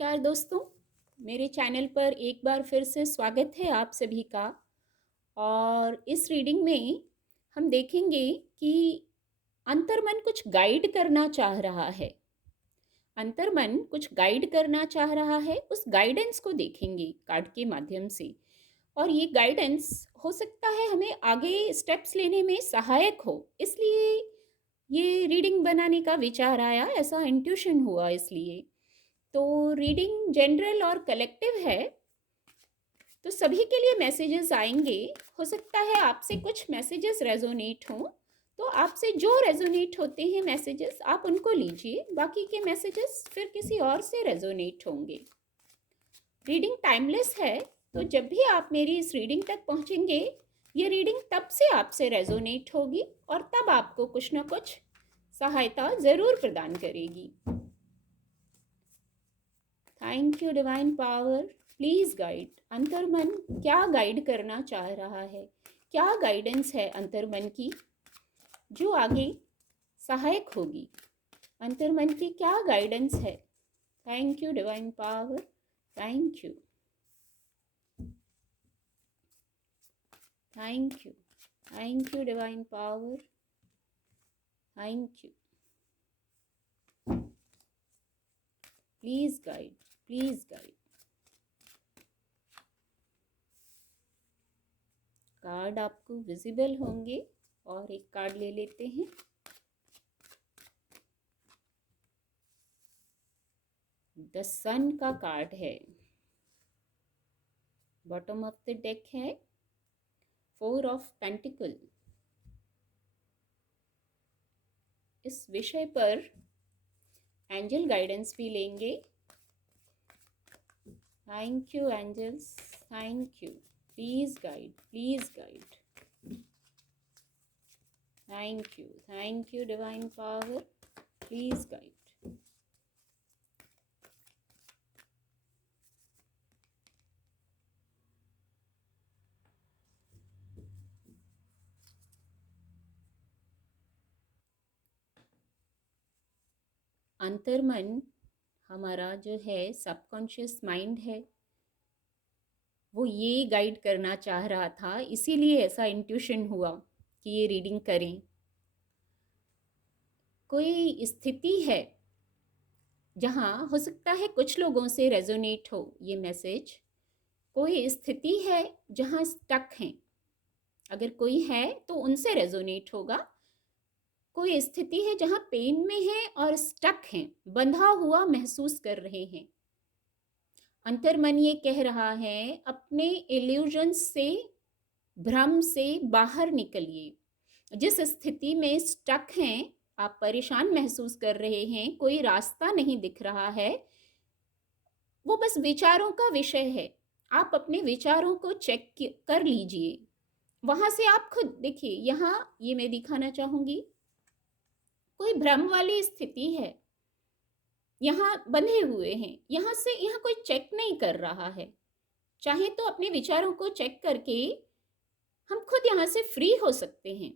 नमस्कार दोस्तों, मेरे चैनल पर एक बार फिर से स्वागत है आप सभी का। और इस रीडिंग में हम देखेंगे कि अंतर्मन कुछ गाइड करना चाह रहा है। अंतर्मन कुछ गाइड करना चाह रहा है, उस गाइडेंस को देखेंगे कार्ड के माध्यम से। और ये गाइडेंस हो सकता है हमें आगे स्टेप्स लेने में सहायक हो, इसलिए ये रीडिंग बनाने का विचार आया, ऐसा इंट्यूशन हुआ इसलिए। तो रीडिंग जनरल और कलेक्टिव है, तो सभी के लिए मैसेजेस आएंगे। हो सकता है आपसे कुछ मैसेजेस रेजोनेट हों, तो आपसे जो रेजोनेट होते हैं मैसेजेस आप उनको लीजिए, बाकी के मैसेजेस फिर किसी और से रेजोनेट होंगे। रीडिंग टाइमलेस है, तो जब भी आप मेरी इस रीडिंग तक पहुंचेंगे, ये रीडिंग तब से आपसे रेजोनेट होगी और तब आपको कुछ ना कुछ सहायता ज़रूर प्रदान करेगी। Thank you divine power, please guide. अंतर्मन क्या गाइड करना चाह रहा है, क्या गाइडेंस है अंतर्मन की जो आगे सहायक होगी। अंतर्मन की क्या गाइडेंस है। Thank you divine power, thank you, thank you, thank you divine power, thank you. Please guide, please guide. Card आपको विजिबल होंगे और एक कार्ड ले लेते हैं। द सन का कार्ड है, बॉटम ऑफ द डेक है 4 ऑफ पेंटिकल। इस विषय पर एंजल गाइडेंस भी लेंगे। Thank you angels, thank you, please guide, please guide. Thank you divine power, please guide. अंतर्मन हमारा जो है सबकॉन्शियस माइंड है, वो ये गाइड करना चाह रहा था, इसीलिए ऐसा इंट्यूशन हुआ कि ये रीडिंग करें। कोई स्थिति है जहाँ हो सकता है कुछ लोगों से रेजोनेट हो ये मैसेज। कोई स्थिति है जहाँ स्टक हैं, अगर कोई है तो उनसे रेजोनेट होगा। कोई स्थिति है जहाँ पेन में है और स्टक हैं, बंधा हुआ महसूस कर रहे हैं। अंतर्मन ये कह रहा है अपने इल्यूजन्स से, भ्रम से बाहर निकलिए। जिस स्थिति में स्टक हैं, आप परेशान महसूस कर रहे हैं, कोई रास्ता नहीं दिख रहा है, वो बस विचारों का विषय है। आप अपने विचारों को चेक कर लीजिए, वहां से आप खुद देखिए। यहाँ ये मैं दिखाना चाहूंगी, कोई भ्रम वाली स्थिति है, यहाँ बंधे हुए हैं, यहाँ से यहाँ कोई चेक नहीं कर रहा है। चाहे तो अपने विचारों को चेक करके हम खुद यहाँ से फ्री हो सकते हैं।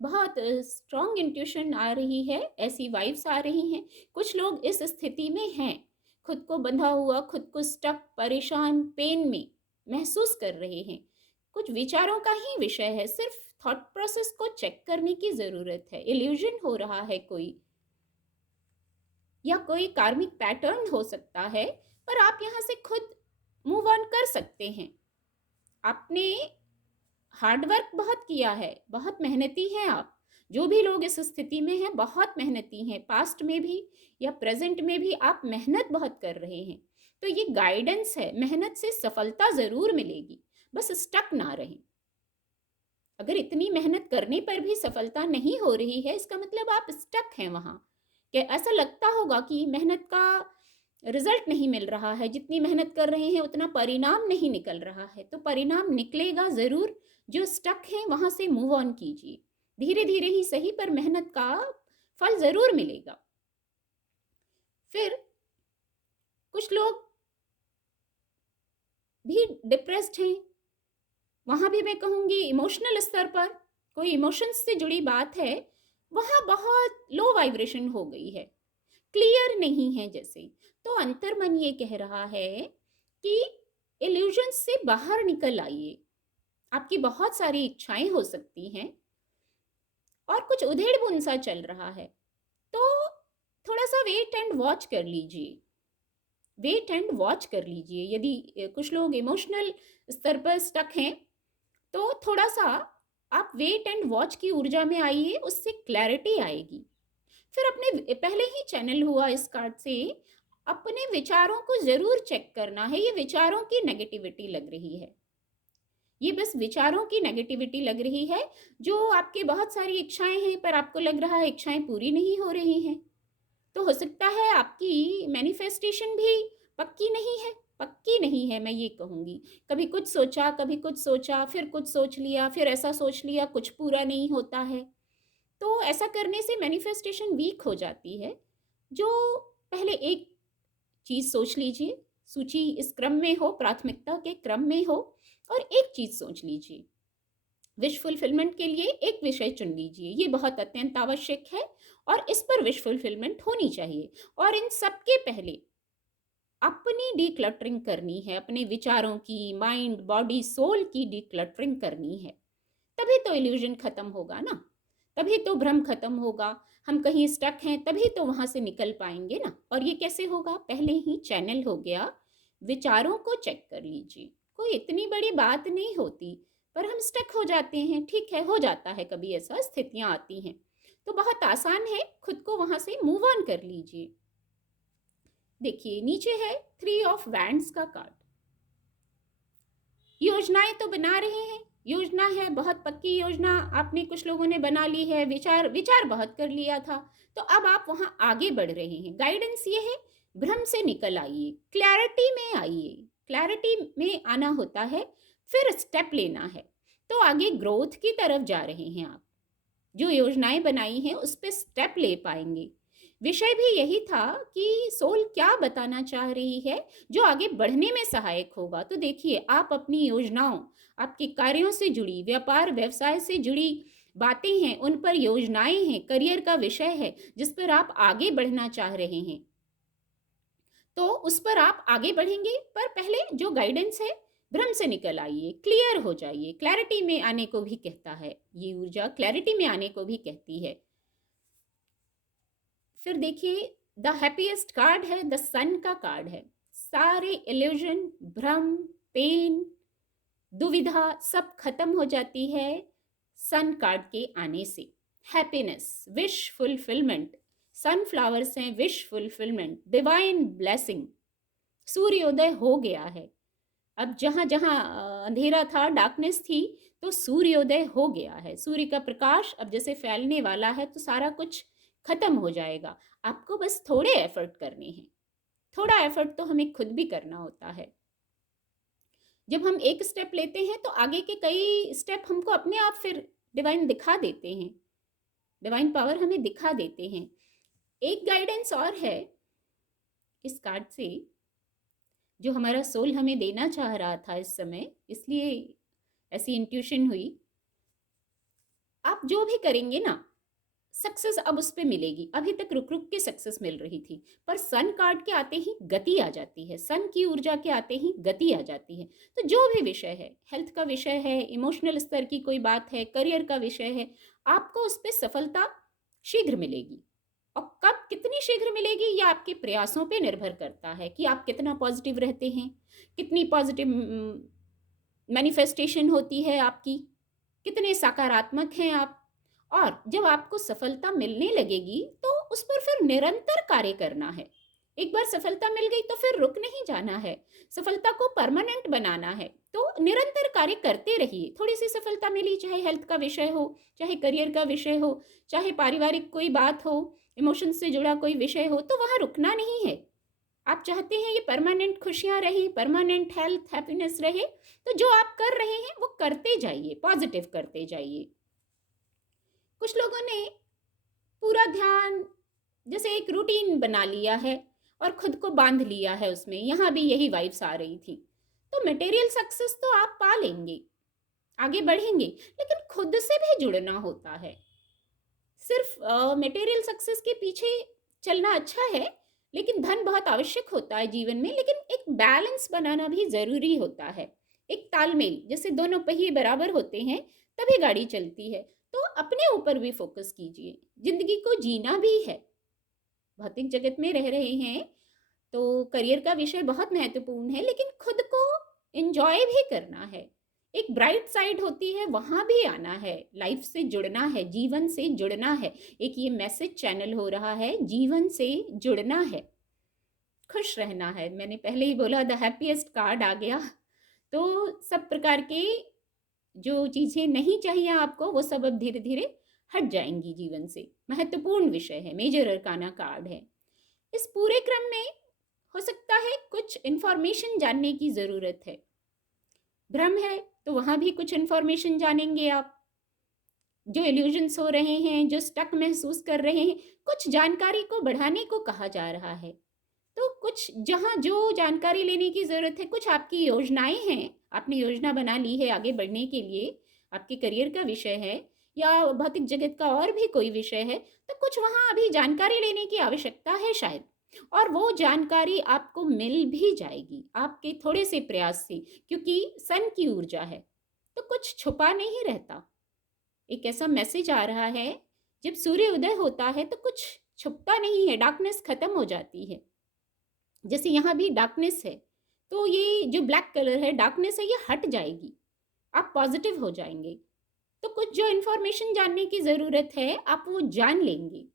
बहुत स्ट्रॉन्ग इंट्यूशन आ रही है, ऐसी वाइब्स आ रही हैं। कुछ लोग इस स्थिति में हैं, खुद को बंधा हुआ, खुद को स्टक, परेशान, पेन में महसूस कर रहे हैं। कुछ विचारों का ही विषय है, सिर्फ थॉट प्रोसेस को चेक करने की जरूरत है। इल्यूजन हो रहा है कोई, या कोई कार्मिक पैटर्न हो सकता है, पर आप यहाँ से खुद मूव ऑन कर सकते हैं। आपने हार्डवर्क बहुत किया है, बहुत मेहनती हैं आप। जो भी लोग इस स्थिति में हैं बहुत मेहनती हैं, पास्ट में भी या प्रेजेंट में भी आप मेहनत बहुत कर रहे हैं। तो ये गाइडेंस है, मेहनत से सफलता जरूर मिलेगी, बस स्टक ना रहें। अगर इतनी मेहनत करने पर भी सफलता नहीं हो रही है, इसका मतलब आप स्टक हैं वहां। कि ऐसा लगता होगा कि मेहनत का रिजल्ट नहीं मिल रहा है, जितनी मेहनत कर रहे हैं उतना परिणाम नहीं निकल रहा है। तो परिणाम निकलेगा जरूर। जो स्टक हैं वहां से मूव ऑन कीजिए, धीरे धीरे ही सही, पर मेहनत का फल जरूर मिलेगा। फिर कुछ लोग भी डिप्रेस्ड हैं, वहां भी मैं कहूंगी इमोशनल स्तर पर कोई इमोशंस से जुड़ी बात है, वहां बहुत लो वाइब्रेशन हो गई है। क्लियर नहीं है जैसे। तो अंतर्मन ये कह रहा है कि इल्यूजन से बाहर निकल आइए। आपकी बहुत सारी इच्छाएं हो सकती हैं और कुछ उधेड़-बुन सा चल रहा है, तो थोड़ा सा वेट एंड वॉच कर लीजिए। वेट एंड वॉच कर लीजिए। यदि कुछ लोग इमोशनल स्तर पर स्टक हैं, तो थोड़ा सा आप वेट एंड वॉच की ऊर्जा में आइए, उससे क्लैरिटी आएगी। फिर अपने पहले ही चैनल हुआ इस कार्ड से, अपने विचारों को जरूर चेक करना है। ये विचारों की नेगेटिविटी लग रही है, ये बस विचारों की नेगेटिविटी लग रही है। जो आपके बहुत सारी इच्छाएं हैं पर आपको लग रहा है इच्छाएं पूरी नहीं हो रही हैं, तो हो सकता है आपकी मैनिफेस्टेशन भी पक्की नहीं है। पक्की नहीं है, मैं ये कहूँगी। कभी कुछ सोचा, कभी कुछ सोचा, फिर कुछ सोच लिया, फिर ऐसा सोच लिया, कुछ पूरा नहीं होता है। तो ऐसा करने से मैनिफेस्टेशन वीक हो जाती है। जो पहले एक चीज़ सोच लीजिए, सूची इस क्रम में हो, प्राथमिकता के क्रम में हो, और एक चीज़ सोच लीजिए। विश फुलफिलमेंट के लिए एक विषय चुन लीजिए, ये बहुत अत्यंत आवश्यक है और इस पर विश फुलफिलमेंट होनी चाहिए। और इन सब के पहले अपनी डीक्लटरिंग करनी है, अपने विचारों की, माइंड, बॉडी, सोल की डीक्लटरिंग करनी है। तभी तो इल्यूजन खत्म होगा ना, तभी तो भ्रम खत्म होगा। हम कहीं स्टक हैं तभी तो वहां से निकल पाएंगे ना। और ये कैसे होगा? पहले ही चैनल हो गया। विचारों को चेक कर लीजिए, कोई इतनी बड़ी बात नहीं होती, पर हम स्टक हो जाते हैं। ठीक है, हो जाता है, कभी ऐसा स्थितियां आती हैं, तो बहुत आसान है, खुद को वहां से मूव ऑन कर लीजिए। देखिए नीचे है 3 ऑफ वैंड्स का कार्ड। योजनाएं तो बना रहे हैं, योजना है, बहुत पक्की योजना आपने, कुछ लोगों ने बना ली है, विचार विचार बहुत कर लिया था, तो अब आप वहां आगे बढ़ रहे हैं। गाइडेंस ये है, भ्रम से निकल आइए, क्लैरिटी में आइए। क्लैरिटी में आना होता है, फिर स्टेप लेना है, तो आगे ग्रोथ की तरफ जा रहे हैं आप। जो योजनाएं बनाई हैं उस पर स्टेप ले पाएंगे। विषय भी यही था कि सोल क्या बताना चाह रही है जो आगे बढ़ने में सहायक होगा। तो देखिए, आप अपनी योजनाओं, आपके कार्यों से जुड़ी, व्यापार व्यवसाय से जुड़ी बातें हैं, उन पर योजनाएं हैं, करियर का विषय है जिस पर आप आगे बढ़ना चाह रहे हैं, तो उस पर आप आगे बढ़ेंगे। पर पहले जो गाइडेंस है, भ्रम से निकल आइए, क्लियर हो जाइए। क्लैरिटी में आने को भी कहता है ये ऊर्जा, क्लैरिटी में आने को भी कहती है। फिर देखिए, द हैप्पीएस्ट कार्ड है, द सन का कार्ड है। सारे इल्यूजन, भ्रम, पेन, दुविधा सब खत्म हो जाती है सन कार्ड के आने से। हैप्पीनेस, विश फुलफिलमेंट, सनफ्लावर्स हैं, विश फुलफिलमेंट, डिवाइन ब्लेसिंग। सूर्योदय हो गया है। अब जहां जहां अंधेरा था, डार्कनेस थी, तो सूर्योदय हो गया है। सूर्य का प्रकाश अब जैसे फैलने वाला है, तो सारा कुछ खत्म हो जाएगा। आपको बस थोड़े एफर्ट करने हैं। थोड़ा एफर्ट तो हमें खुद भी करना होता है। जब हम एक स्टेप लेते हैं तो आगे के कई स्टेप हमको अपने आप फिर डिवाइन दिखा देते हैं, डिवाइन पावर हमें दिखा देते हैं। एक गाइडेंस और है इस कार्ड से, जो हमारा सोल हमें देना चाह रहा था इस समय, इसलिए ऐसी इंट्यूशन हुई। आप जो भी करेंगे ना, सक्सेस अब उस पे मिलेगी। अभी तक रुक रुक के सक्सेस मिल रही थी, पर सन कार्ड के आते ही गति आ जाती है, सन की ऊर्जा के आते ही गति आ जाती है। तो जो भी विषय है, हेल्थ का विषय है, इमोशनल स्तर की कोई बात है, करियर का विषय है, आपको उस पर सफलता शीघ्र मिलेगी। और कब, कितनी शीघ्र मिलेगी, यह आपके प्रयासों पे निर्भर करता है कि आप कितना पॉजिटिव रहते हैं, कितनी पॉजिटिव मैनिफेस्टेशन होती है आपकी, कितने सकारात्मक हैं आप। और जब आपको सफलता मिलने लगेगी तो उस पर फिर निरंतर कार्य करना है। एक बार सफलता मिल गई तो फिर रुक नहीं जाना है, सफलता को परमानेंट बनाना है। तो निरंतर कार्य करते रहिए। थोड़ी सी सफलता मिली, चाहे हेल्थ का विषय हो, चाहे करियर का विषय हो, चाहे पारिवारिक कोई बात हो, इमोशन से जुड़ा कोई विषय हो, तो वहां रुकना नहीं है। आप चाहते हैं ये परमानेंट खुशियां रहे, परमानेंट हेल्थ, हैप्पीनेस रहे, तो जो आप कर रहे हैं वो करते जाइए, पॉजिटिव करते जाइए। कुछ लोगों ने पूरा ध्यान जैसे एक रूटीन बना लिया है और खुद को बांध लिया है उसमें, यहां भी यही वाइब्स आ रही थी। तो मटेरियल सक्सेस तो आप पा लेंगे, आगे बढ़ेंगे, लेकिन खुद से भी जुड़ना होता है। सिर्फ मटेरियल सक्सेस के पीछे चलना अच्छा है, लेकिन धन बहुत आवश्यक होता है जीवन में, लेकिन एक बैलेंस बनाना भी ज़रूरी होता है। एक तालमेल, जैसे दोनों पहिए बराबर होते हैं, तभी गाड़ी चलती है। तो अपने ऊपर भी फ़ोकस कीजिए, ज़िंदगी को जीना भी है। भौतिक जगत में रह रहे हैं, तो करियर का विषय बहुत महत्वपूर्ण है, लेकिन खुद को एन्जॉय भी करना है। एक ब्राइट साइड होती है, वहाँ भी आना है, लाइफ से जुड़ना है, जीवन से जुड़ना है। एक ये मैसेज चैनल हो रहा है, जीवन से जुड़ना है, खुश रहना है। मैंने पहले ही बोला द हैप्पीएस्ट कार्ड आ गया। तो सब प्रकार के जो चीज़ें नहीं चाहिए आपको, वो सब अब धीरे-धीरे हट जाएँगी जीवन से। महत्वपूर्ण विषय है, मेजर अरकाना कार्ड है। इस पूरे क्रम में हो सकता है कुछ इन्फॉर्मेशन जानने की ज़रूरत है। भ्रम है, तो वहाँ भी कुछ इन्फॉर्मेशन जानेंगे आप। जो इल्यूजन्स हो रहे हैं, जो स्टक महसूस कर रहे हैं, कुछ जानकारी को बढ़ाने को कहा जा रहा है। तो कुछ जहाँ जो जानकारी लेने की ज़रूरत है, कुछ आपकी योजनाएँ हैं, आपने योजना बना ली है आगे बढ़ने के लिए, आपके करियर का विषय है या भौतिक जगत का और भी कोई विषय है, तो कुछ वहाँ अभी जानकारी लेने की आवश्यकता है शायद। और वो जानकारी आपको मिल भी जाएगी आपके थोड़े से प्रयास से, क्योंकि सन की ऊर्जा है, तो कुछ छुपा नहीं रहता। एक ऐसा मैसेज आ रहा है, जब सूर्य उदय होता है तो कुछ छुपता नहीं है, डार्कनेस खत्म हो जाती है। जैसे यहाँ भी डार्कनेस है, तो ये जो ब्लैक कलर है, डार्कनेस है, ये हट जाएगी, आप पॉजिटिव हो जाएंगे। तो कुछ जो इन्फॉर्मेशन जानने की ज़रूरत है, आप वो जान लेंगे।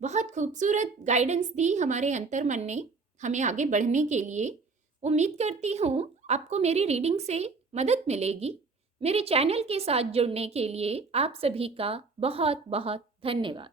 बहुत खूबसूरत गाइडेंस दी हमारे अंतर्मन ने हमें आगे बढ़ने के लिए। उम्मीद करती हूँ आपको मेरी रीडिंग से मदद मिलेगी। मेरे चैनल के साथ जुड़ने के लिए आप सभी का बहुत बहुत धन्यवाद।